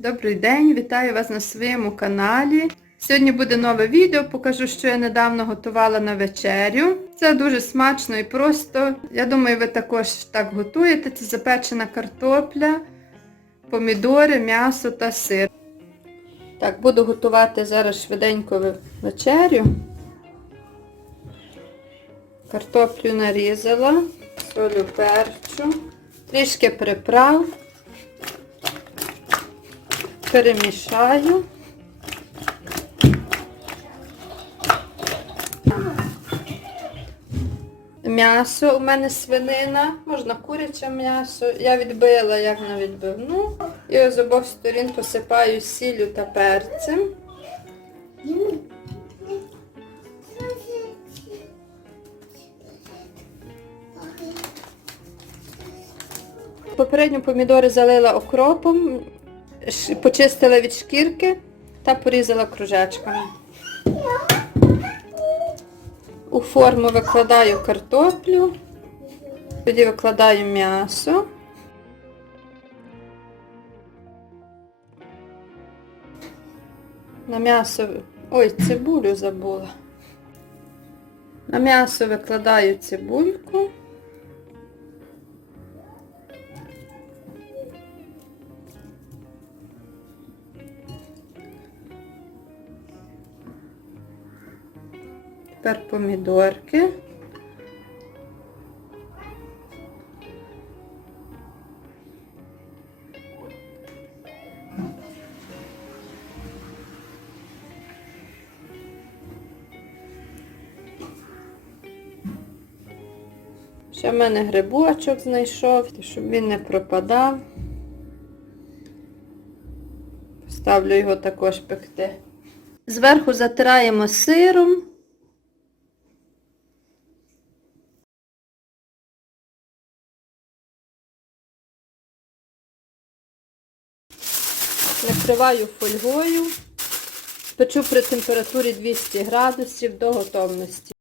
Добрий день, вітаю вас на своєму каналі. Сьогодні буде нове відео, покажу, що я недавно готувала на вечерю. Це дуже смачно і просто. Я думаю, ви також так готуєте. Це запечена картопля, помідори, м'ясо та сир. Так, буду готувати зараз швиденько вечерю. Картоплю нарізала, солю перчу, трішки приправ перемішаю. М'ясо у мене свинина, можна куряче м'ясо. Я відбила як на відбивну. І з обох сторін посипаю сіллю та перцем. Попередньо помідори залила окропом, почистила від шкірки та порізала кружечками. У форму викладаю картоплю, тоді викладаю м'ясо. На м'ясо. Ой, цибулю забула. На м'ясо викладаю цибульку. Тепер помідорки. Ще в мене грибочок знайшов, щоб він не пропадав. Ставлю його також пекти. Зверху затираємо сиром. Накриваю фольгою. Печу при температурі 200 градусів до готовності.